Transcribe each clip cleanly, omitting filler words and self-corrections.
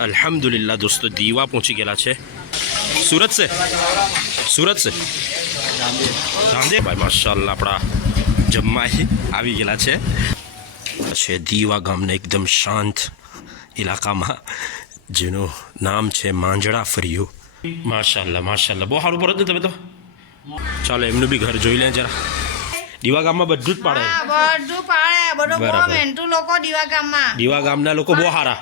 अल्हम्दुलिल्लाह दोस्तों दीवा पहुंची गया है सूरत से रामदेव भाई माशाल्लाह अपना जम्माई આવી ગયેલા છે દીવા ગામના એકદમ શાંત ઇલાકામાં જેનું નામ છે માંજડા ફર્યું માશાલ્લાહ બહુ સારું પડે તમે તો ચાલો એમનું બી ઘર જોઈ લે જરા દીવા ગામમાં બધું જ પાડે દીવા ગામના લોકો બહુ સારા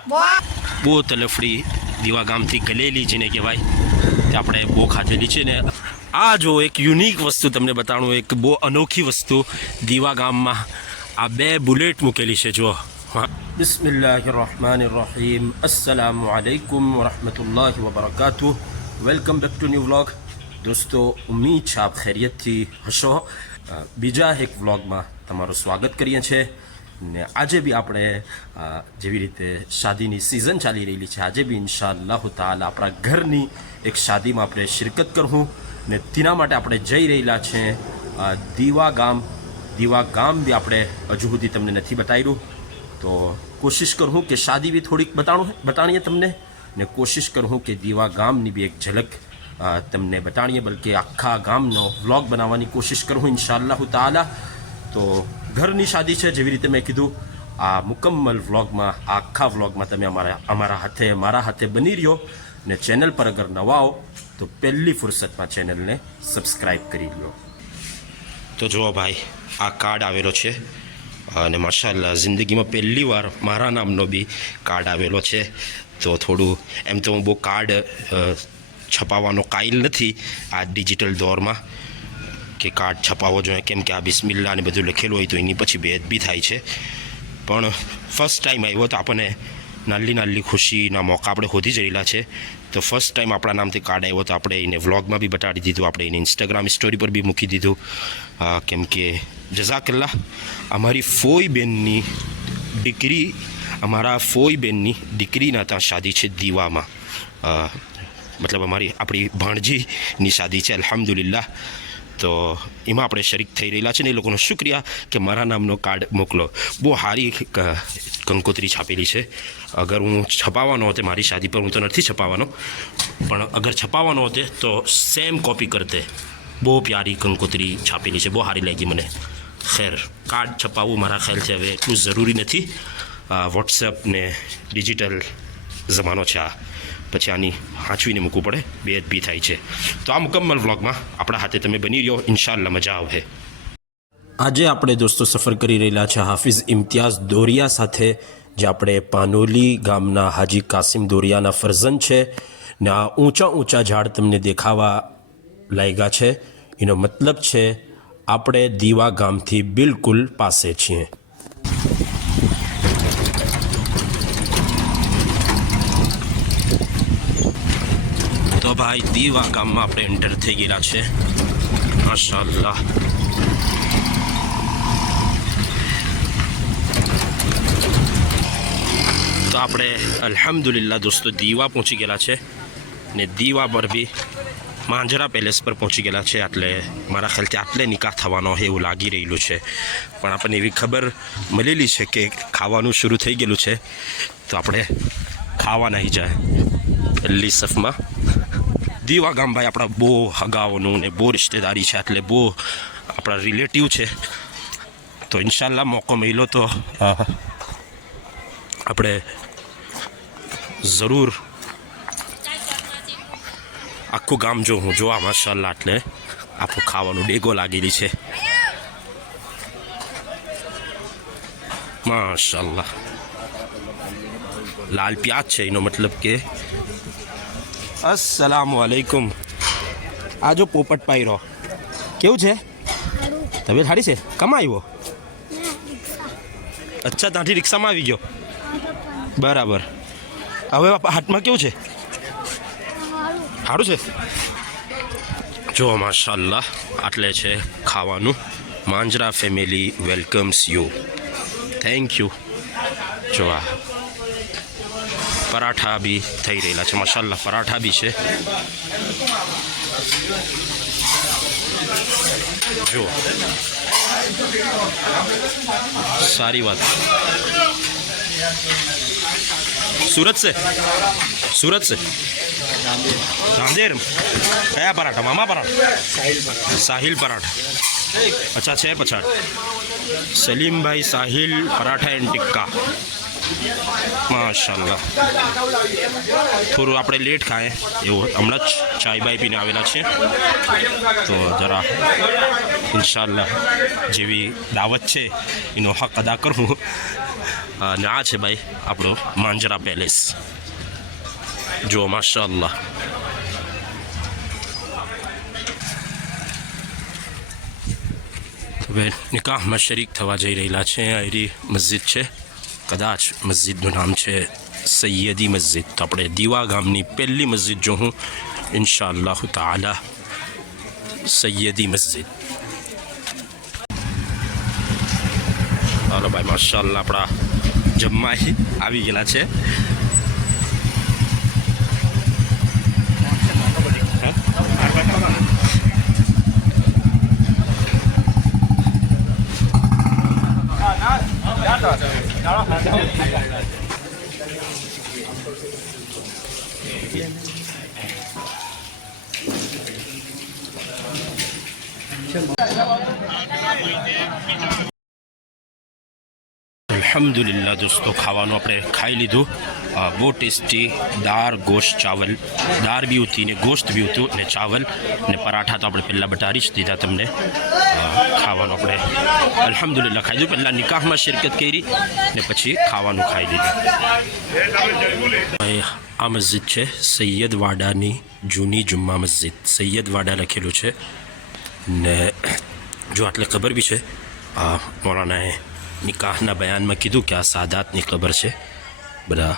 બહુ તલફડી દીવા ગામથી ગલેલી જેને કહેવાય તે આપણે બહુ ખાધેલી છે ને આ જો એક યુનિક વસ્તુ તમને બતાવું એક બહુ અનોખી વસ્તુ દીવા ગામમાં આ બે બુલેટ મૂકેલી છે જો બિસ્મિલ્લાહિર્રહમાનિર્રહીમ અસ્સલામુ અલૈકુમ વરહમતુલ્લાહિ વબરકાતુહ welcome back to new vlog દોસ્તો ઉમ્મીદ છે આપ ખૈરિયતથી હશો બીજા એક વ્લોગમાં તમારું સ્વાગત કરીએ છીએ ને આજે બી આપણે જેવી રીતે શાદીની સિઝન ચાલી રહેલી છે આજે બી ઇન્શાઅલ્લાહ તાઆલા આપણા ઘરની એક શાદીમાં આપણે શિરકત કરવું ને તેના માટે આપણે જઈ રહેલા છે દીવા ગામ બી આપણે હજુ સુધી તમને નથી બતાવ્યું તો કોશિશ કરું કે શાદી બી થોડીક બતાણીએ તમને ને કોશિશ કરું કે દીવા ગામની બી એક ઝલક તમને બતાણીએ બલકે આખા ગામનો વ્લોગ બનાવવાની કોશિશ કરું ઇન્શાઅલ્લાહ તાઆલા તો ઘરની શાદી છે જેવી રીતે મેં કીધું આ મુકમ્મલ વ્લોગમાં આખા વ્લોગમાં તમે મારા હાથે બની રહ્યો ને ચેનલ પર અગર નવા હો તો પહેલી ફુરસતમાં ચેનલને સબસ્ક્રાઈબ કરી લો તો જુઓ ભાઈ આ કાર્ડ આવેલો છે અને માશાઅલ્લાહ જિંદગીમાં પહેલી વાર મારા નામનો બી કાર્ડ આવેલો છે તો થોડું એમ તો હું બહુ કાર્ડ છપાવવાનો કાયલ નથી આ ડિજિટલ દોરમાં કે કાર્ડ છપાવવો જોઈએ કેમ કે આ બિસ્મિલ્લાહ ને બધું લખેલું હોય તો એની પછી બેદબી થાય છે પણ ફર્સ્ટ ટાઈમ આવ્યો તો આપણને નાની ખુશીના મોકા આપણે શોધી જ રહેલા છે તો ફર્સ્ટ ટાઈમ આપણા નામથી કાર્ડ આવ્યો તો આપણે એને વ્લોગમાં બી બતાડી દીધું આપણે એને ઇન્સ્ટાગ્રામ સ્ટોરી પર બી મૂકી દીધું કેમ કે જઝાકલ્લાહ અમારા ફોઈ બેનની દીકરીના ત્યાં શાદી છે દીવામાં મતલબ આપણી ભાણજીની શાદી છે અલ્હમ્દુલિલ્લાહ તો એમાં આપણે શરીક થઈ રહેલા છે ને એ લોકોનો શુક્રિયા કે મારા નામનો કાર્ડ મોકલો બહુ સારી કંકોત્રી છાપેલી છે અગર હું છપાવવાનો હોતે મારી શાદી પર હું તો નથી છપાવવાનો પણ અગર છપાવવાનો હોતે તો સેમ કોપી કરતે બહુ પ્યારી કંકોત્રી છાપેલી છે બહુ સારી લાગી મને ખેર કાર્ડ છપાવવું મારા ખ્યાલથી હવે એટલું જરૂરી નથી વોટ્સએપ ને ડિજિટલ જમાનો છે આ પછી આની હાંચવીને મૂકવું પડે બેદબી થાય છે તો આ મુકમ્મલ વ્લોગમાં આપણા હાથે તમે બની રહ્યો ઇન્શાઅલ્લાહ મજા આવશે આજે આપણે દોસ્તો સફર કરી રહેલા છે હાફિઝ ઇમ્તિયાઝ દોરિયા સાથે જે આપણે પાનોલી ગામના હાજી કાસિમ દોરિયાના ફરઝંદ છે ને આ ઊંચા ઝાડ તમને દેખાવા લાગ્યા છે એનો મતલબ છે આપણે દીવા ગામથી બિલકુલ પાસે છીએ તો ભાઈ દીવા ગામમાં આપણે એન્ટર થઈ ગયેલા છે માશાઅલ્લાહ તો આપણે અલ્હમ્દુલિલ્લાહ દોસ્તો દીવા પહોંચી ગયેલા છે ને દીવા પર બી માંજરા પેલેસ પર પહોંચી ગયેલા છે એટલે મારા ખ્યાલથી આટલે નિકાહ થવાનો હોય એવું લાગી રહેલું છે પણ આપણને એવી ખબર મળેલી છે કે ખાવાનું શરૂ થઈ ગયેલું છે તો આપણે ખાવા નહીં જાય પહેલી સફમાં દીવા ગામ ભાઈ આપણા બહુ હગાઓનું ને બહુ રિશ્તેદારી છે એટલે બહુ આપણા રિલેટિવ છે તો ઇન્શાઅલ્લાહ મોકો મળ્યો તો આપણે જરૂર આખું ગામ જોવા માશાઅલ્લાહ એટલે આપણું ખાવાનું ડેગો લાગેલી છે માશાઅલ્લાહ લાલ પ્યાજ છે એનો મતલબ કે અસ્સલામુ અલૈકુમ આ જો પોપટ પાયરો કેવું છે તબિયત સારી છે કમાં આવ્યો અચ્છા ત્યાંથી રિક્ષામાં આવી ગયો બરાબર હવે હાથમાં કેવું છે સારું છે જો માશાઅલ્લાહ આટલે છે ખાવાનું Manjra family welcomes you thank you જો આ પરાઠા બી થઈ રહેલા છે માશાઅલ્લાહ પરાઠા બી છે જો સારી વાત सूरत से सूरत से नांदेड़ क्या पराठा मामा पराठा साहिल पराठा अच्छा 650 सलीम भाई साहिल पराठा एंड टिक्का माशाल्लाह થોડું આપણે લેટ ખાય એવું હમણાં જ ચાય બાય પીને આવેલા છે તો જરા ઇન્શાલ્લાહ જેવી દાવત છે એનો હક અદા કરવું અને આ છે ભાઈ આપણો માંજરા પેલેસ જો માશાલ્લાહ હવે નિકાહમાં શરીક થવા જઈ રહેલા છે આ મસ્જિદ છે કદાચ મસ્જિદનું નામ છે સૈયદી મસ્જિદ તો આપણે દીવા ગામની પહેલી મસ્જિદ જો હું ઇન્શાઅલ્લાહ તાલા સૈયદી મસ્જિદ હાલો ભાઈ માશાઅલ્લાહ આપણા જમવાઈ આવી ગયેલા છે અલ્હમ્દુલિલ્લાહ દોસ્તો ખાવાનું આપણે ખાઈ લીધું બહુ ટેસ્ટી દાળ ગોશ્ત ચાવલ દાળ બી હતી ને ગોશ્ત બી હતું અને ચાવલ ને પરાઠા તો આપણે પહેલાં બતાવી જ દીધા તમને ખાવાનું આપણે અલ્હમ્દુલિલ્લાહ ખાઈ દીધું પહેલાં નિકાહમાં શિરકત કરી ને પછી ખાવાનું ખાઈ લીધું આ મસ્જિદ છે સૈયદવાડાની જૂની જુમ્મા મસ્જિદ સૈયદવાડા લખેલું છે ને જો આટલે ખબર બી છે મૌલાનાએ નિકાહના બયાનમાં કીધું કે આ સાદાતની ખબર છે બધા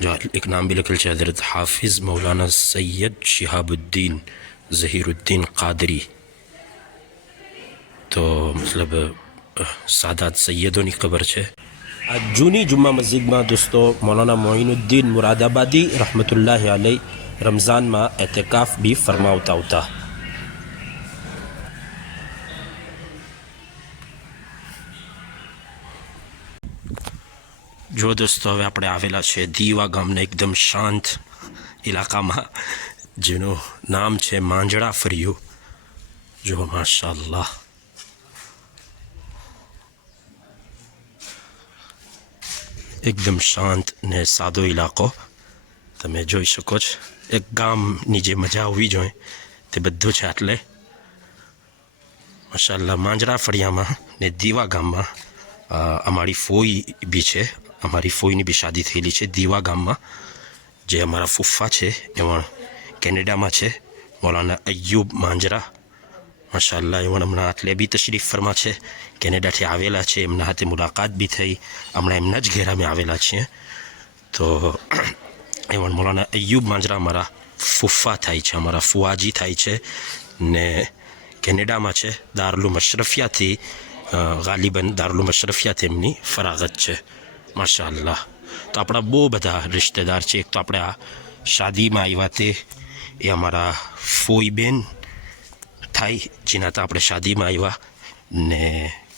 જો એક નામ બી લખેલું છે હઝરત હાફિઝ મૌલાના સૈયદ શિહાબુદ્દીન ઝહીરુદ્દીન કાદરી તો મતલબ સાદાત સૈયદોની ખબર છે આ જૂની જુમ્મા મસ્જિદમાં દોસ્તો મૌલાના મોઇનુદ્દીન મુરાદાબાદી રહમતુલ્લાહ અલૈહ રમઝાનમાં એતકાફ બી ફરમાવતા હતા જો દોસ્તો હવે આપણે આવેલા છે દીવા ગામના એકદમ શાંત ઇલાકામાં જેનું નામ છે માંજડા ફર્યું જો માશાઅલ્લાહ એકદમ શાંત ને સાદો ઇલાકો તમે જોઈ શકો છો એક ગામની જે મજા હોવી જોઈએ તે બધું છે આટલે માશાઅલ્લાહ માંજરા ફળિયામાં ને દીવા ગામમાં અમારી ફોઈ બી છે અમારી ફોઈની બી શાદી થયેલી છે દીવા ગામમાં જે અમારા ફુફ્ફા છે એમાં કેનેડામાં છે મૌલાના અય્યુબ માંજરા માશાઅલ્લાહ એમાં હમણાં આટલે બી તશરીફ ફરમા છે કેનેડાથી આવેલા છે એમના હાથે મુલાકાત બી થઈ હમણાં એમના જ ઘેર અમે આવેલા છીએ તો એમાં મૌલાના અય્યુબ માંજરા અમારા ફુફ્ફા થાય છે અમારા ફુઆજી થાય છે ને કેનેડામાં છે દારુલ મશરફિયાથી ગાલિબન દારુલ મશરફિયાથી એમની ફરાગત છે માશાઅલ્લાહ તો આપણા બહુ બધા રિશ્તેદાર છે એક તો આપણે આ શાદીમાં આવ્યા તે એ અમારા ફોઈ બેન થાય જેના તો આપણે શાદીમાં આવ્યા ને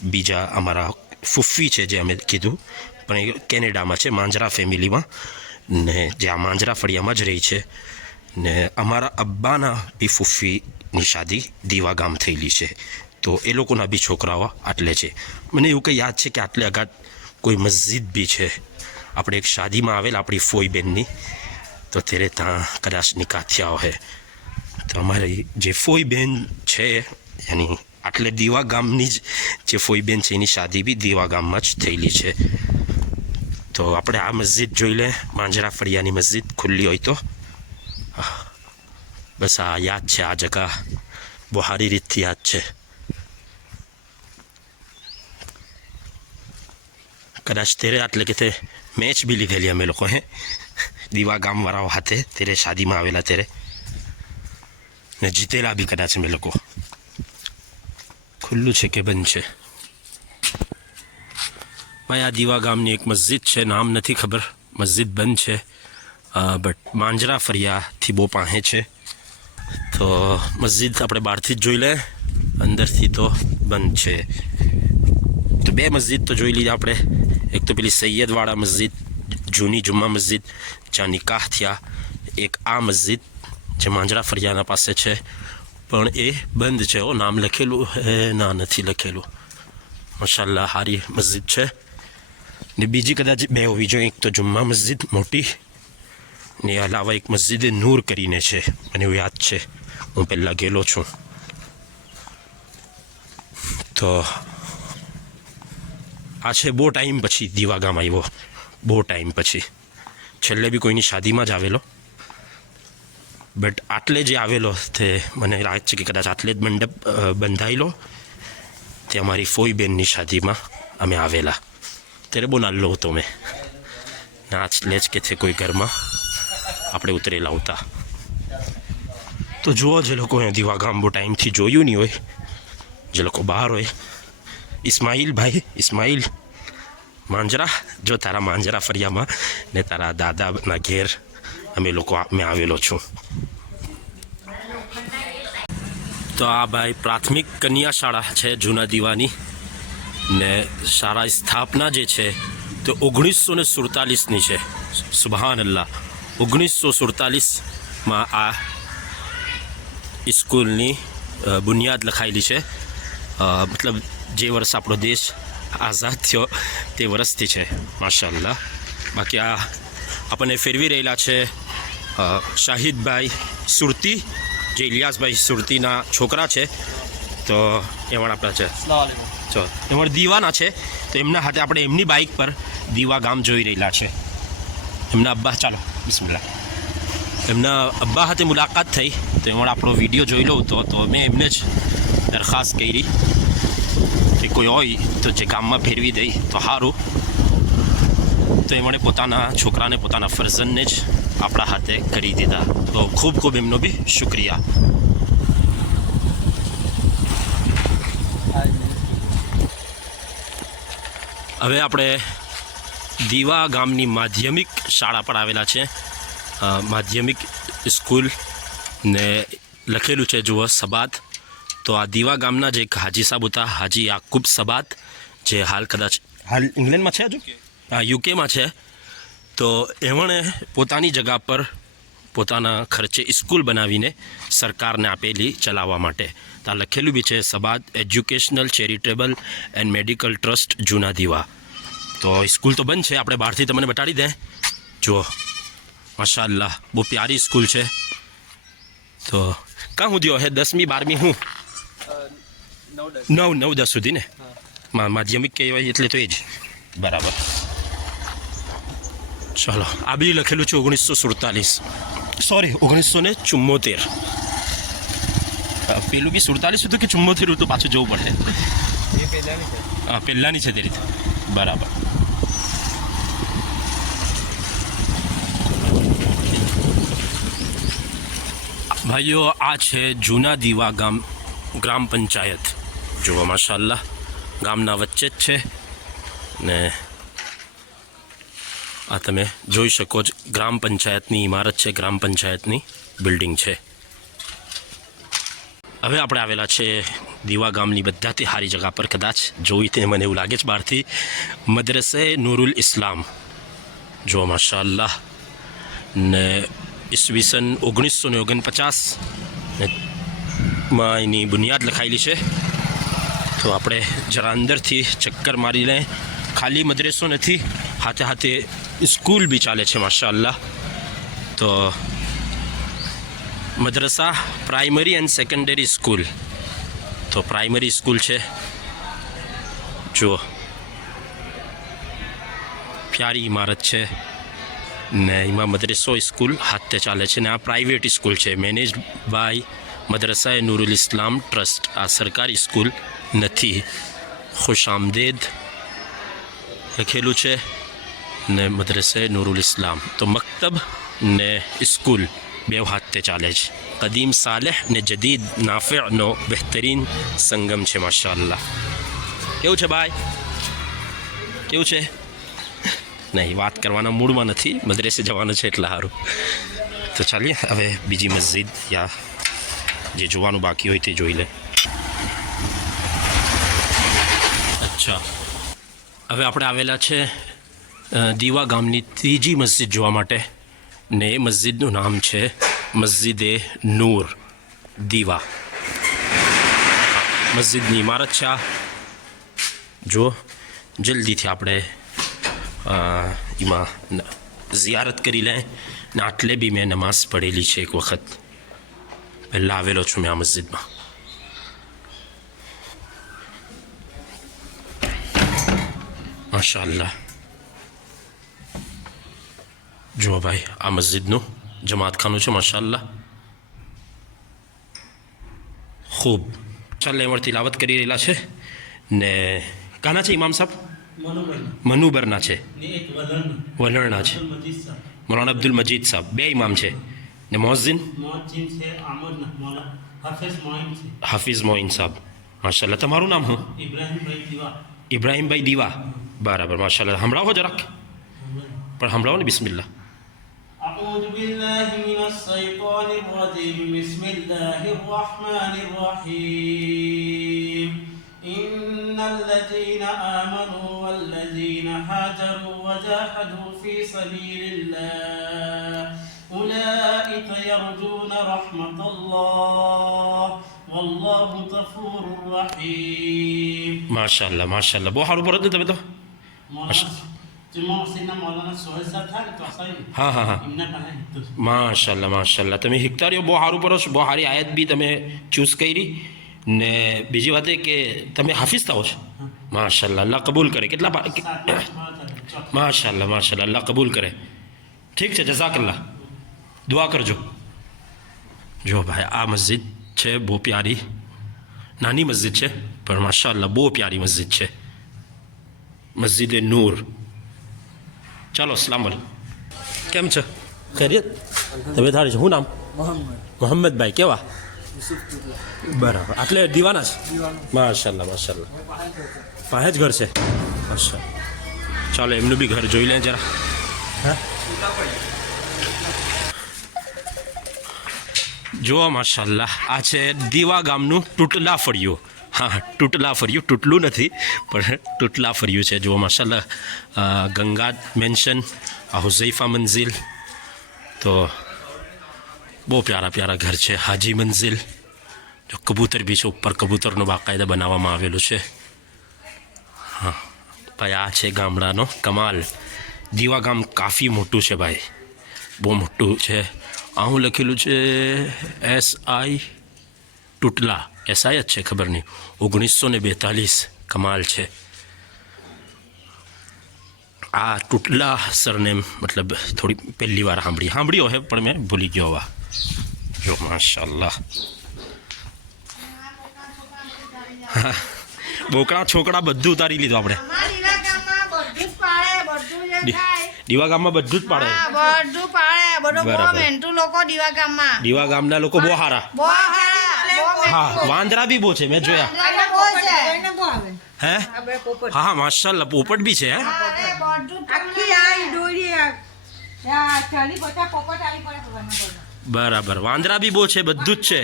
બીજા અમારા ફુફ્ફી છે જે અમે કીધું પણ એ કેનેડામાં છે માંજરા ફેમિલીમાં ને જે આ માંજરા ફળિયામાં જ રહી છે ને અમારા અબ્બાના બી ફુફ્ફીની શાદી દીવા ગામ થયેલી છે તો એ લોકોના બી છોકરાઓ આટલે છે મને એવું કંઈ યાદ છે કે આટલે આગળ કોઈ મસ્જિદ બી છે આપણે એક શાદીમાં આવેલ આપણી ફોઈ બેનની તો ત્યારે ત્યાં કદાચ નિકાહ થયા હોય તો અમારી જે ફોઈ બેન છે યાની આટલે દીવા ગામની જ જે ફોઈ બેન છે એની શાદી બી દીવા ગામમાં જ થયેલી છે તો આપણે આ મસ્જિદ જોઈ લે માંજરા ફળિયાની મસ્જિદ ખુલ્લી હોય તો બસ આ યાદ છે આ જગા બહુ સારી રીતથી યાદ છે કદાચ તેરે આટલે કે તે મેચ બી લીધેલી અમે લોકો હે દીવા ગામવાળાઓ હાથે તેરે શાદીમાં આવેલા ત્યારે ને જીતેલા બી કદાચ અમે લોકો ખુલ્લું છે કે બંધ છે ભાઈ આ દીવા ગામની એક મસ્જિદ છે નામ નથી ખબર મસ્જિદ બંધ છે બટ માંજરા ફળિયાથી બહુ પાસે છે તો મસ્જિદ આપણે બહારથી જ જોઈ લે અંદરથી તો બંધ છે તો બે મસ્જિદ તો જોઈ લીધી આપણે એક તો પેલી સૈયદવાડા મસ્જિદ જૂની જુમ્મા મસ્જિદ જ્યાં નિકાહ થયા, એક આ મસ્જિદ જે માંજરા ફળિયાના પાસે છે, પણ એ બંધ છે. નામ લખેલું ના નથી લખેલું. માશાલ્લાહ સારી મસ્જિદ છે. ને બીજી કદાચ બે હોવી જોઈએ, એક તો જુમ્મા મસ્જિદ મોટી, ને અલાવા એક મસ્જિદ નૂર કરીને છે, મને એવું યાદ છે, હું પહેલાં ગયેલો છું. તો આ છે બહુ ટાઈમ પછી દીવા ગામ આવ્યો, બહુ ટાઈમ પછી. છેલ્લે બી કોઈની શાદીમાં જ આવેલો, બટ આટલે જે આવેલો તે મને લાગે છે કે કદાચ આટલે જ મંડપ બંધાયેલો તે અમારી ફોઈ બેનની શાદીમાં અમે આવેલા. ત્યારે બહુ નાલ્લો હતો મેં, ને આટલે જ કે તે કોઈ ઘરમાં આપણે ઉતરેલા હતા. તો જુઓ, જે લોકો અહીંયા દીવા ગામ બહુ ટાઈમથી જોયું નહીં હોય, જે લોકો બહાર હોય, ઇસ્માઇલ માંજરા, જો તારા માંજરા ફરિયામાં ને તારા દાદાના ઘેર મેં આવેલો છું. તો આ ભાઈ પ્રાથમિક કન્યા શાળા છે જૂના દીવાની, ને શાળા સ્થાપના જે છે તો 1947ની છે. સુબહાન અલ્લાહ, 1947માં આ સ્કૂલની બુનિયાદ લખાયેલી છે. મતલબ જે વર્ષ આપણો દેશ આઝાદ થયો તે વર્ષથી છે. માશાઅલ્લાહ. બાકી આ આપણને ફેરવી રહેલા છે શાહિદભાઈ સુરતી, જે ઇલિયાસભાઈ સુરતીના છોકરા છે. તો એમાં આપણા છે જો એમાં દીવાના છે, તો એમના હાથે આપણે એમની બાઇક પર દીવા ગામ જોઈ રહેલા છે. એમના અબ્બા, ચાલો બિસ્મિલ્લાહ, એમના અબ્બા હાથે મુલાકાત થઈ, તો એમાં આપણો વિડીયો જોઈ લો હતો. તો મેં એમને જ દરખાસ્ત કરી કે કોઈ હોય તો જે ગામમાં ફેરવી દઈ તો સારું. તો એમણે પોતાના છોકરાને, પોતાના ફરજનને જ આપણા હાથે કરી દીધા. તો ખૂબ ખૂબ એમનો બી શુક્રિયા. હવે આપણે દીવા ગામની માધ્યમિક શાળા પર આવેલા છે. માધ્યમિક સ્કૂલ ને લખેલું છે જુઓ સબાત. તો આ દીવા ગામના જે એક હાજી સાહેબ હતા, હાજી યાકુબ સબાત, જે હાલ ઇંગ્લેન્ડમાં છે, હજુ યુકેમાં છે. તો એમણે પોતાની જગા પર પોતાના ખર્ચે સ્કૂલ બનાવીને સરકારને આપેલી ચલાવવા માટે. ત્યાં લખેલું બી છે Sabat educational charitable and medical trust જૂના દીવા. તો સ્કૂલ તો બંધ છે, આપણે બહારથી તમને બતાડી દે. જુઓ માશાઅલ્લાહ, બહુ પ્યારી સ્કૂલ છે. તો કાં હું દ્યો હે 10મી 12મી હું 9-10 સુધી ને માધ્યમિક કહેવાય એટલે તો એ જ બરાબર. ચાલો, આ બી લખેલું છે 1947, સોરી 1974. પેલું બી 47 હતું કે 74 હતું, પાછું જવું પડે. હા, પહેલાંની છે તે રીતે બરાબર. ભાઈઓ, આ છે જૂના દીવા ગામ ગ્રામ પંચાયત. જુઓ માશાઅલ્લાહ, ગામના વચ્ચે જ છે ને આ તમે જોઈ શકો છો ગ્રામ પંચાયતની ઇમારત છે, ગ્રામ પંચાયતની બિલ્ડિંગ છે. હવે આપણે આવેલા છે દીવા ગામની બધાથી સારી જગા પર, કદાચ જોઈ તે મને એવું લાગે છે બહારથી, મદ્રસે નૂરુલ ઇસ્લામ. જુઓ માશાઅલ્લાહ, ને ઈસવીસન 1949માં એની બુનિયાદ લખાયેલી છે. તો આપણે જરા અંદરથી ચક્કર મારી લઈએ. ખાલી મદ્રેસો નથી, હાથે હાથે સ્કૂલ બી ચાલે છે માશાઅલ્લાહ. તો મદ્રસા પ્રાઇમરી એન્ડ સેકન્ડરી સ્કૂલ, તો પ્રાઇમરી સ્કૂલ છે. જુઓ પ્યારી ઇમારત છે ને એમાં મદ્રસો સ્કૂલ હાથે ચાલે છે. ને આ પ્રાઇવેટ સ્કૂલ છે, મેનેજ બાય મદ્રસા નૂરુલ ઇસ્લામ ટ્રસ્ટ. આ સરકારી સ્કૂલ નથી. ખુશ આમદેદ લખેલું છે ને મદ્રસે નૂરુલ ઇસ્લામ. તો મકતબ ને સ્કૂલ બે હાથે ચાલે છે. કદીમ સાલેહ ને જદીદ નાફિઅનો બહેતરીન સંગમ છે માશાઅલ્લાહ. કેવું છે ભાઈ, કેવું છે? નહીં, વાત કરવાના મૂડમાં નથી, મદ્રેસે જવાનું છે એટલે સારું. તો ચાલીએ હવે બીજી મસ્જિદ યા જે જોવાનું બાકી હોય તે જોઈ લે. અચ્છા, હવે આપણે આવેલા છે દીવા ગામની ત્રીજી મસ્જિદ જોવા માટે, ને એ મસ્જિદનું નામ છે મસ્જિદે નૂર દીવા. મસ્જિદની ઇમારત છે આ. જો જલ્દીથી આપણે એમાં ઝિયારત કરી લે. ને આટલે બી મેં નમાઝ પઢેલી છે એક વખત, પહેલાં આવેલો છું મેં આ મસ્જિદમાં. માશાઅલ્લાહ. જુઓ ભાઈ, આ મસ્જિદનું જમાતખાનું છે. માશાઅલ્લાહ, ખૂબ માશાઅલ્લાહ. એમાં તિલાવત કરી રહેલા છે. ને કાના છે ઇમામ સાહેબ? મનુબરના છે, વલણના છે. મૌલાના અબ્દુલ મજીદ સાહેબ, બે ઇમામ છે. ને મોઝિન હાફિઝ મોઇન સાહેબ. માશાઅલ્લાહ. તમારું નામ શું? ઇબ્રાહીમભાઈ દીવા. બરાબર, માશાઅલ્લાહ. સંભળાવો જરાક, પણ સંભળાવો ને. બિસ્મિલ્લાહ. أعوذ بالله من الشيطان الرجيم بسم الله الرحمن الرحيم إن الذين آمنوا والذين هاجروا وجاهدوا في سبيل الله أولئك يرجون رحمة الله والله غفور رحيم. ما شاء الله ما شاء الله. بو حرو برد تبي تو. हाँ हाँ हाँ. માશાલ્લાહ માશાલ્લાહ. તમે હિકતા રહ્યો, બહુ સારું કરો છો. બહુ સારી આયત બી તમે ચૂઝ કરી. ને બીજી વાત એ કે તમે હાફિઝ થાઓ છો. માશાલ્લાહ, અલ્લાહ કબૂલ કરે. કેટલા માશાલ્લાહ માશાલ્લાહ, અલ્લાહ કબૂલ કરે. ઠીક છે, જઝાકલ્લાહ. દુઆ કરજો. જો ભાઈ, આ મસ્જિદ છે બહુ પ્યારી. નાની મસ્જિદ છે પણ માશાલ્લાહ બહુ પ્યારી મસ્જિદ છે. મસ્જિદ નૂર. ચાલો, અસલામ વાલેકુમ. કેમ છે? ખૈરિયત? તબિયત સારી છે. શું નામ? મોહમ્મદભાઈ. કેવા? બરાબર. આટલે દીવાના છે? માશાલ્લાહ માશાલ્લાહ. પાસે જ ઘર છે? અચ્છા, ચાલો એમનું બી ઘર જોઈ લે જરા. હા, જુઓ માશાલ્લાહ, આ છે દીવા ગામનું તૂટલા ફળિયું. હા, તૂટલા ફર્યું, તૂટલું નથી પણ તૂટલા ફર્યું છે. જુઓ માશાલ્લાહ, ગંગા મેન્શન, આ હુઝૈફા મંઝિલ. તો બહુ પ્યારા પ્યારા ઘર છે. હાજી મંઝિલ. જો કબૂતર બી છે ઉપર, કબૂતરનું બાકાયદા બનાવવામાં આવેલું છે. હા ભાઈ, આ છે ગામડાનો કમાલ. દીવા ગામ કાફી મોટું છે ભાઈ, બહુ મોટું છે. આવું લખેલું છે SI તૂટલા. SI જ છે, ખબર નહીં. 1942. કમાલ છે. આ તૂટલા સરનેમ મતલબ થોડી પહેલી વાર સાંભળ્યો હે પણ મેં ભૂલી ગયો હવે. જો માશાલ્લાહ. હા, બોકડા છોકરા બધું ઉતારી લીધું આપણે. દીવા ગામમાં બધું જ પાડે. દીવા ગામના લોકો બહુ સારા. હા, વાંદરા બી બહુ છે, મેં જોયા. હે? હા માશાલ્લાહ, પોપટ બી છે. હે, બરાબર. વાંદરા બી બહુ છે, બધું જ છે.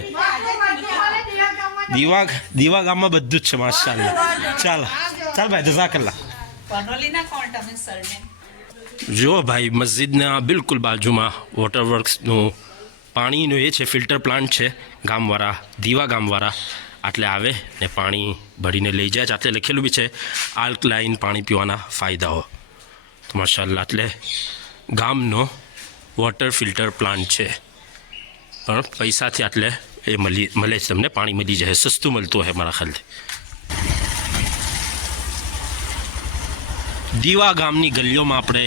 દીવા ગામમાં બધું જ છે. માશાલ્લાહ. ચાલો ચાલ ભાઈ, જઝાકલ્લાહ. જો ભાઈ, મસ્જિદના બિલકુલ બાજુમાં વોટરવર્ક્સનું પાણીનું એ છે, ફિલ્ટર પ્લાન્ટ છે. ગામવાળા, દીવા ગામવાળા આટલે આવે ને પાણી ભરીને લઈ જાય. આટલે લખેલું બી છે આલ્કલાઇન પાણી પીવાના ફાયદાઓ. તો માશાલ્લાહ, એટલે ગામનો વોટર ફિલ્ટર પ્લાન્ટ છે. પણ પૈસાથી આટલે એ મળે છે તમને, પાણી મળી જાય. સસ્તું મળતું હોય મારા ખ્યાલથી. દીવા ગામની ગલીઓમાં આપણે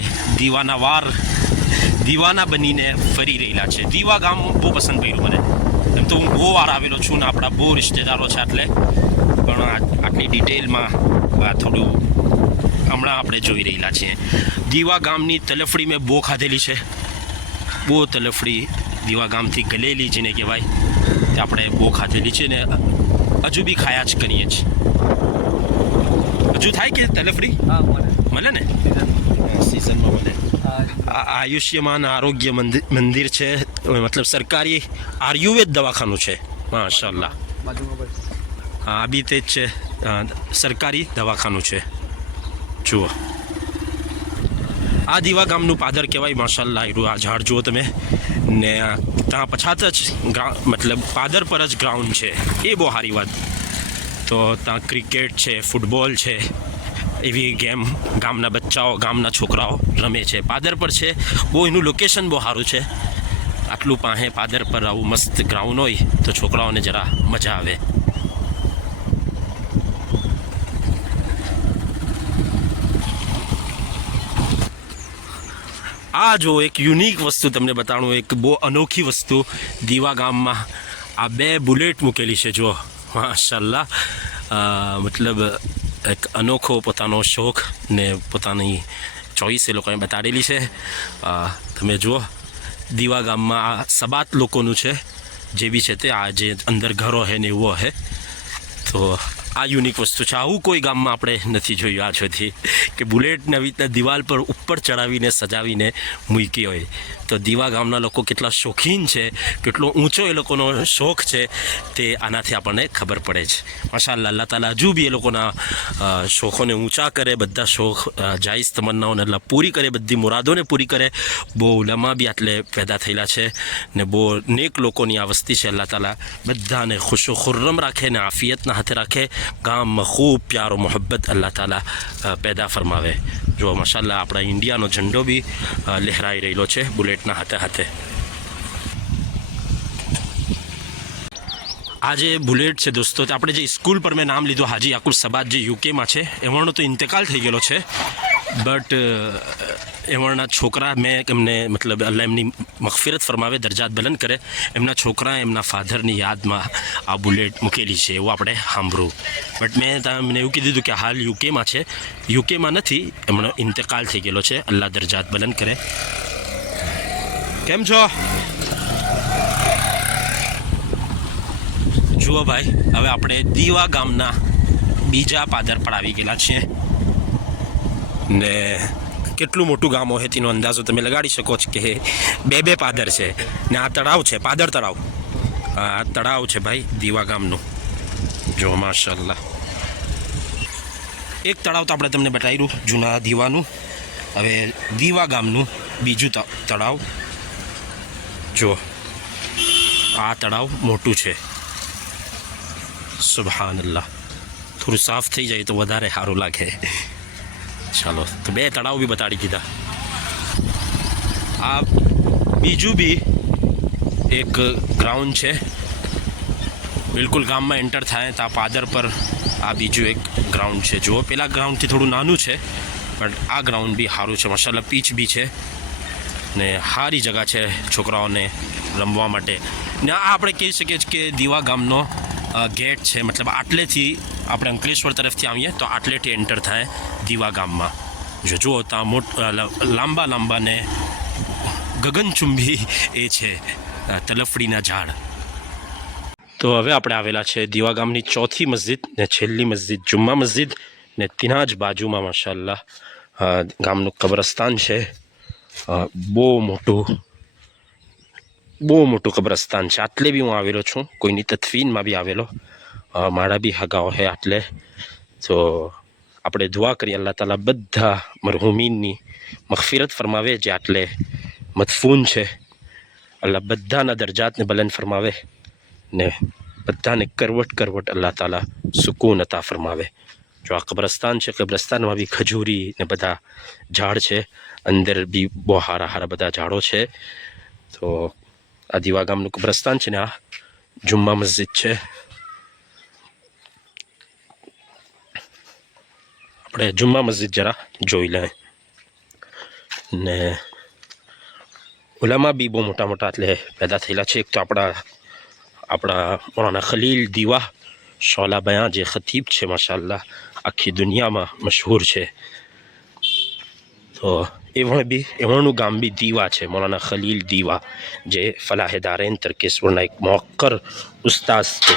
દીવાના બનીને ફરી રહેલા છે. દીવા ગામ બહુ પસંદ કર્યું મને. એમ તો હું બહુ વાર આવેલો છું ને આપણા બહુ રિશ્તેદારો છે એટલે, પણ આટલી ડિટેલમાં થોડું હમણાં આપણે જોઈ રહેલા છીએ. દીવા ગામની તલફડી મેં બહુ ખાધેલી છે. બહુ તલફડી દીવા ગામથી ગલેલી જેને કહેવાય, તે આપણે બહુ ખાધેલી છે ને હજુ બી ખાયા જ કરીએ છીએ. હજુ થાય કે તલફડી મળે ને? સિઝનમાં મળે. આયુષ્યમાન આરોગ્ય મંદિર છે, મતલબ સરકારી આયુર્વેદ દવાખાનું છે. માશાલ્લાહ. હા, બી તે જ છે, સરકારી દવાખાનું છે. જુઓ આ દીવા ગામનું પાદર કહેવાય માશાલ્લાહ. આ ઝાડ જુઓ તમે ને ત્યાં પછાત જ મતલબ પાદર પર જ ગ્રાઉન્ડ છે, એ બહુ સારી વાત. તો ત્યાં ક્રિકેટ છે, ફૂટબોલ છે, એવી ગેમ ગામના બચ્ચાઓ ગામના છોકરાઓ રમે છે. પાદર પર છે, બહુ એનું લોકેશન બહુ સારું છે. આટલું પાસે પાદર પર આવું મસ્ત ગ્રાઉન્ડ હોય તો છોકરાઓને જરા મજા આવે. આ જો એક યુનિક વસ્તુ તમને બતાડું, એક બહુ અનોખી વસ્તુ દીવા ગામમાં આ 2 બુલેટ મૂકેલી છે. જો માશાલ્લાહ, મતલબ એક અનોખો પોતાનો શોખ ને પોતાની ચોઈસ એ લોકોએ બતાડેલી છે. તમે જુઓ દીવા ગામમાં આ સબાત લોકોનું છે, જે બી છે તે આ જે અંદર ઘરો હે ને એવો હે. તો આ યુનિક વસ્તુ છે, આવું કોઈ ગામમાં આપણે નથી જોયું આજ સુધી કે બુલેટને આવી રીતના દિવાલ પર ઉપર ચડાવીને સજાવીને મૂકી હોય. તો દીવા ગામના લોકો કેટલા શોખીન છે, કેટલો ઊંચો એ લોકોનો શોખ છે, તે આનાથી આપણને ખબર પડે છે. માશાઅલ્લાહ, અલ્લાહ તાલા હજુ બી એ લોકોના શોખોને ઊંચા કરે, બધા શોખ જાયઝ તમન્નાઓને અલ્લાહ પૂરી કરે, બધી મુરાદોને પૂરી કરે. બહુ ઉલમા બી આટલે પેદા થયેલા છે ને બહુ નેક લોકોની આ વસ્તી છે. અલ્લાહ તાલા બધાને ખુશો ખુર્રમ રાખે ને આફિયતના હાથે રાખે. ગામમાં ખૂબ પ્યારો મોહબ્બત અલ્લાહ તાલા પેદા ફરમાવે. જો માશાઅલ્લાહ, આપણા ઇન્ડિયાનો ઝંડો બી લહેરાઈ રહેલો છે બુલેટના હાથે હાથે. આ જે બુલેટ છે દોસ્તો, તે આપણે જે સ્કૂલ પર મેં નામ લીધું હાજી યાકુબ સબાત, જે યુકેમાં છે, એમનો તો ઇન્તકાલ થઈ ગયેલો છે. બટ એમના છોકરા, મેં એમને મતલબ અલ્લાહ એમની મગફિરત ફરમાવે, દરજાત બલંદ કરે, એમના છોકરા એમના ફાધરની યાદમાં આ બુલેટ મૂકેલી છે એવું આપણે સાંભળ્યું. બટ મેં તમને એવું કીધું કે હાલ યુકેમાં છે. યુકેમાં નથી, એમનો ઇન્તકાલ થઈ ગયેલો છે. અલ્લાહ દરજાત બલંદ કરે. કેમ છો? જુઓ ભાઈ, હવે આપણે દીવા ગામના બીજા પાદર પર આવી ગયેલા છીએ ને કેટલું મોટું ગામ હોય તેનો અંદાજો તમે લગાડી શકો છો કે 2 પાદર છે ને આ તળાવ છે, પાદર તળાવ. આ તળાવ છે ભાઈ દીવા ગામનું. જો માશાઅલ્લાહ, એક તળાવ તો આપણે તમને બતાવ્યું જૂના દીવાનું. હવે દીવા ગામનું બીજું તળાવ જો, આ તળાવ મોટું છે. સુબહાનલ્લાહ, થોડું સાફ થઈ જાય તો વધારે સારું લાગે. ચાલો, તો 2 તળાવ બી બતાડી દીધા. આ બીજું બી એક ગ્રાઉન્ડ છે, બિલકુલ ગામમાં એન્ટર થાય તો આ પાદર પર આ બીજું એક ગ્રાઉન્ડ છે. જુઓ, પેલા ગ્રાઉન્ડથી થોડું નાનું છે, પણ આ ગ્રાઉન્ડ બી સારું છે માશાઅલ્લાહ. પીચ બી છે ને સારી જગા છે છોકરાઓને રમવા માટે. ને આ આપણે કહી શકીએ કે દીવા ગામનો ગેટ છે, મતલબ આટલેથી આપણે અંકલેશ્વર તરફથી આવીએ તો આટલેથી એન્ટર થાય દીવા ગામમાં. જો જુઓ, ત્યાં લાંબા લાંબા ને ગગનચુંબી એ છે તલફડીના ઝાડ. તો હવે આપણે આવેલા છે દીવા ગામની ચોથી મસ્જિદ ને છેલ્લી મસ્જિદ જુમ્મા મસ્જિદ, ને તેના જ બાજુમાં માશાઅલ્લાહ ગામનું કબ્રસ્તાન છે. બહુ મોટું કબ્રસ્તાન છે. આટલે બી હું આવેલો છું, કોઈની તદફીનમાં બી આવેલો. મારા બી હગાઓ હે આટલે. તો આપણે દુઆ કરીએ અલ્લાહ તાલા બધા મરહુમીનની મગફિરત ફરમાવે, જે આટલે મદફૂન છે. અલ્લાહ બધાના દરજાતને બલંદ ફરમાવે ને બધાને કરવટ અલ્લાહ તાલા સુકૂન અતા ફરમાવે. જો આ કબ્રસ્તાન છે, કબ્રસ્તાનમાં બી ખજૂરી ને બધા ઝાડ છે, અંદર બી બહુ સારા બધા ઝાડો છે. તો આ દીવા ગામનું કબ્રસ્તાન છે ને આ જુમ્મા મસ્જિદ છે. આપણે જુમ્મા મસ્જિદ જરા જોઈ લે. ને ઉલામા બી બહુ મોટા એટલે પેદા થયેલા છે. એક તો આપણા મૌલાના ખલીલ દીવા શોલા બયાં જે ખતીબ છે માશાઅલ્લાહ, આખી દુનિયામાં મશહૂર છે. તો એમણું ગામ બી દીવા છે, મૌલાના ખલીલ દીવા, જે ફલાહે દારેન તરકેશ્વરના એક મોક્કર ઉસ્તાદ છે.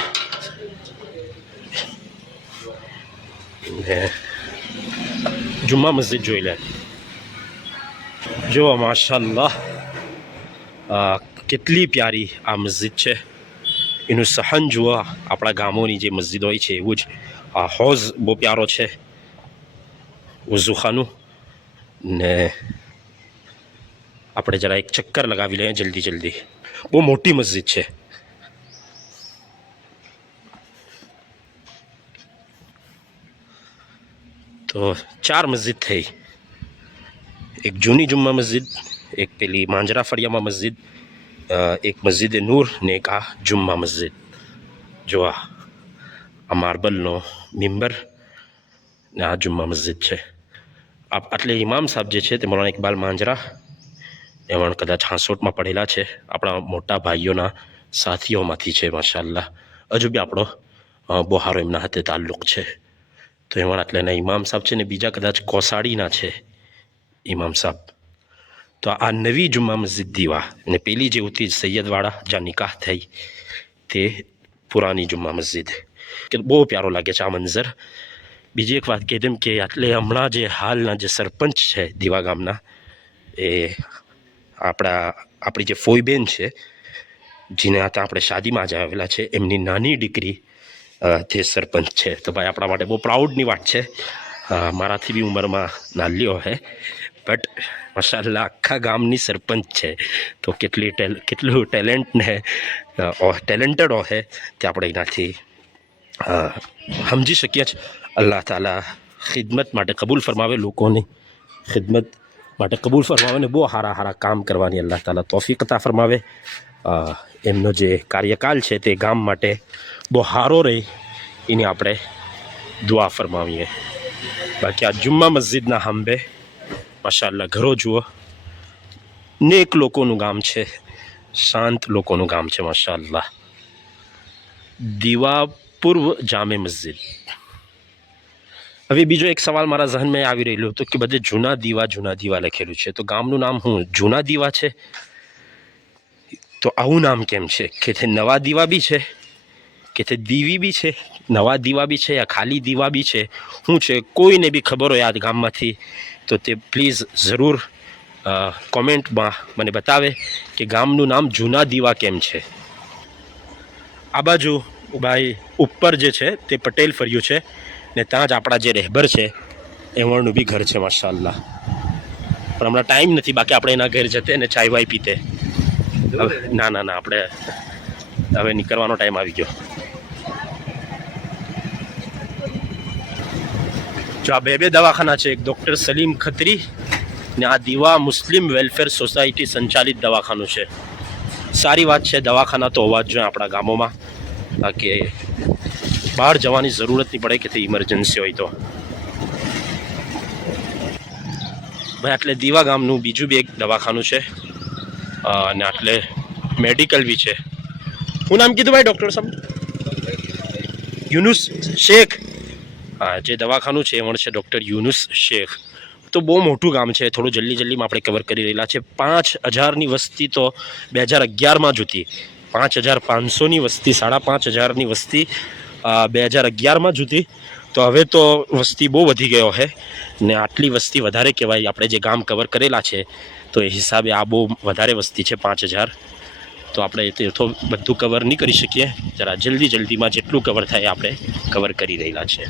જુમ્મા મસ્જિદ જોઈ લે. જો માશાઅલ્લાહ, કેટલી પ્યારી આ મસ્જિદ છે. એનું સહન જુઓ, આપણા ગામોની જે મસ્જિદ હોય છે એવું જ. આ હૌઝ બહુ પ્યારો છે, વઝુખાનું. ને આપણે જરા એક ચક્કર લગાવી લઈએ જલ્દી જલ્દી. બહુ મોટી મસ્જિદ છે. તો 4 મસ્જિદ થઈ. એક જૂની જુમ્મા મસ્જિદ, એક પેલી માંજરા ફળિયામાં મસ્જિદ, એક મસ્જિદ નૂર ને એક આ જુમ્મા મસ્જિદ. જો આ માર્બલનો મિમ્બર ને આ જુમ્મા મસ્જિદ છે. આટલે ઇમામ સાહેબ જે છે તે મૌલાના ઇકબાલ માંજરા એ પણ કદાચ હાંસોટમાં પડેલા છે. આપણા મોટા ભાઈઓના સાથીઓમાંથી છે માશાઅલ્લાહ. હજુ બી આપણો બહુ સારો એમના હાથે તાલ્લુક છે. તો એમાં આટલાના ઇમામ સાહેબ છે ને બીજા કદાચ કોસાડીના છે ઇમામ સાહેબ. તો આ નવી જુમ્મા મસ્જિદ દીવા અને પેલી જે હતી સૈયદવાળા જ્યાં નિકાહ થઈ તે પુરાની જુમ્મા મસ્જિદ. કે બહુ પ્યારો લાગે છે આ મંઝર. બીજી એક વાત કહી દઉં કે એટલે હમણાં જે હાલના જે સરપંચ છે દીવા ગામના એ આપણી જે ફોઈબેન છે જેને હતા આપણે શાદીમાં જ આવેલા છે, એમની નાની દીકરી તે સરપંચ છે. તો ભાઈ આપણા માટે બહુ પ્રાઉડની વાત છે. મારાથી બી ઉંમરમાં નાલ્યો હે બટ માશાઅલ્લાહ આખા ગામની સરપંચ છે. તો કેટલું ટેલેન્ટ ને ટેલેન્ટેડ હોય તે આપણે એનાથી સમજી શકીએ છીએ. અલ્લાહ તાલા ખિદમત માટે કબૂલ ફરમાવે, લોકોની ખિદમત માટે કબૂલ ફરમાવે ને બહુ સારા સારા કામ કરવાની અલ્લાહ તાલા તૌફીક અતા ફરમાવે. એમનો જે કાર્યકાલ છે તે ગામ માટે બહુ સારો રહે એની આપણે દુઆ ફરમાવીએ. બાકી આ જુમ્મા મસ્જિદના હાંભે માશાઅલ્લાહ ઘરો જુઓ, નેક લોકોનું ગામ છે, શાંત લોકોનું ગામ છે માશાઅલ્લાહ. દીવા પૂર્વ જામે મસ્જિદ. હવે બીજો એક સવાલ મારા ઝહનમાં આવી રહેલો હતો કે બધે જૂના દીવા લખેલું છે, તો ગામનું નામ શું જૂના દીવા છે? તો આવું નામ કેમ છે? કે તે નવા દીવા બી છે, કે તે દીવી બી છે, નવા દીવા બી છે યા ખાલી દીવા બી છે, શું છે? કોઈને બી ખબર હોય આ ગામમાંથી તો તે પ્લીઝ જરૂર કોમેન્ટમાં મને બતાવે કે ગામનું નામ જૂના દીવા કેમ છે. આ બાજુ ભાઈ ઉપર જે છે તે પટેલ ફર્યું છે ને ત્યાં જ આપણા જે રહેબર છે એમણનું બી ઘર છે માશાઅલ્લાહ. પણ હમણાં ટાઈમ નથી, બાકી આપણે એના ઘર જતે ને ચાય વાય પીતે. ના આપણે હવે નીકળવાનો ટાઈમ આવી ગયો. જો આ બે દવાખાના છે, એક ડૉક્ટર સલીમ ખત્રી ને આ દીવા મુસ્લિમ વેલફેર સોસાયટી સંચાલિત દવાખાનું છે. સારી વાત છે, દવાખાના તો હોવા જ જોઈએ આપણા ગામોમાં, બાકી બહાર જવાની જરૂરત નહીં પડે કે તે ઇમરજન્સી હોય તો. ભાઈ આટલે દીવા ગામનું બીજું બી એક દવાખાનું છે અને આટલે મેડિકલ બી છે. શું નામ કીધું ભાઈ ડૉક્ટર સાહેબ? યુનુસ શેખ. હા, જે દવાખાનું છે એ પણ છે ડૉક્ટર યુનુસ શેખ. તો બહુ મોટું ગામ છે, થોડું જલ્દીમાં આપણે કવર કરી રહેલા છે. 5000ની વસ્તી તો 2011માં જ હતી. 5500ની વસ્તી, 5500ની વસ્તી 2011માં જ હતી. તો હવે તો વસ્તી બહુ વધી ગયો છે ને આટલી વસ્તી વધારે કહેવાય. આપણે જે ગામ કવર કરેલા છે તો એ હિસાબે આ બહુ વધારે વસ્તી છે 5000. તો આપણે તે તો બધું કવર નહીં કરી શકીએ, જરા જલ્દીમાં જેટલું કવર થાય આપણે કવર કરી રહેલા છે.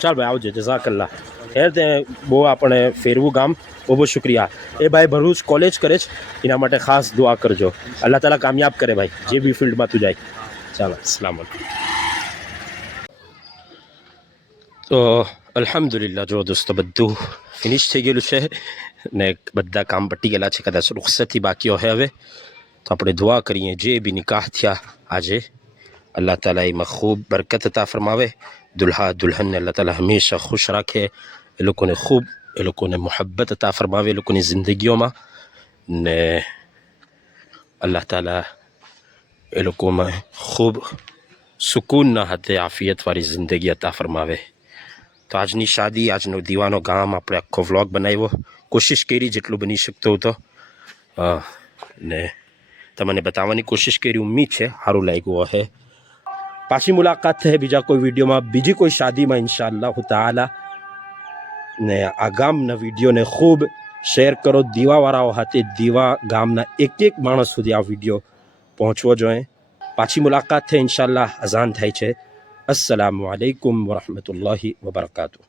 ચાલ ભાઈ આવજે, જઝાકલ્લા ખેર. તે બહુ આપણે ફેરવું ગામ, બહુ શુક્રિયા. એ ભાઈ ભરૂચ કોલેજ કરે છે, એના માટે ખાસ દુઆ કરજો. અલ્લાહ તાલા કામયાબ કરે ભાઈ, જે બી ફિલ્ડમાં તું જાય. ચાલો, અસ્સલામ વાલેકુમ. તો અલ્હમ્દુલિલ્લાહ જો દોસ્તો બધું ફિનિશ થઈ ગયેલું છે ને બધા કામ પટી ગયેલા છે. કદાચ રૂખસતી બાકી હોય હવે તો આપણે દુઆ કરીએ જે બી નિકાહ થયા આજે અલ્લાહ તાલા એમાં ખૂબ બરકત અતા ફરમાવે. દુલ્હા દુલ્હનને અલ્લાહ તાલા હંમેશા ખુશ રાખે, એ લોકોને મોહબ્બત અતા ફરમાવે એ લોકોની જિંદગીઓમાં ને અલ્લાહ તાલા એ લોકોમાં ખૂબ સુકૂનના હાથે આફિયતવાળી જિંદગી અતા ફરમાવે. તો આજની શાદી, આજનો દીવાનો ગામ આપણે આખો વ્લોગ બનાવ્યો, કોશિશ કરી જેટલું બની શકતો હતો ને તમને બતાવવાની કોશિશ કરી. ઉમ્મીદ છે સારું લાગ્યું હશે. પાછી મુલાકાત થાય બીજા કોઈ વિડીયોમાં, બીજી કોઈ શાદીમાં ઇન્શાઅલ્લાહ તાઆલા. ને આ ગામના વિડીયોને ખૂબ શેર કરો દીવાવાળાઓ હાથે. દીવા ગામના એક માણસ સુધી આ વિડીયો પહોંચવો જોઈએ. પાછી મુલાકાત થાય ઇન્શાઅલ્લાહ. અઝાન થાય છે. અસ્સલામુ અલૈકુમ વરહમતુલ્લાહિ વબરકાતુહ.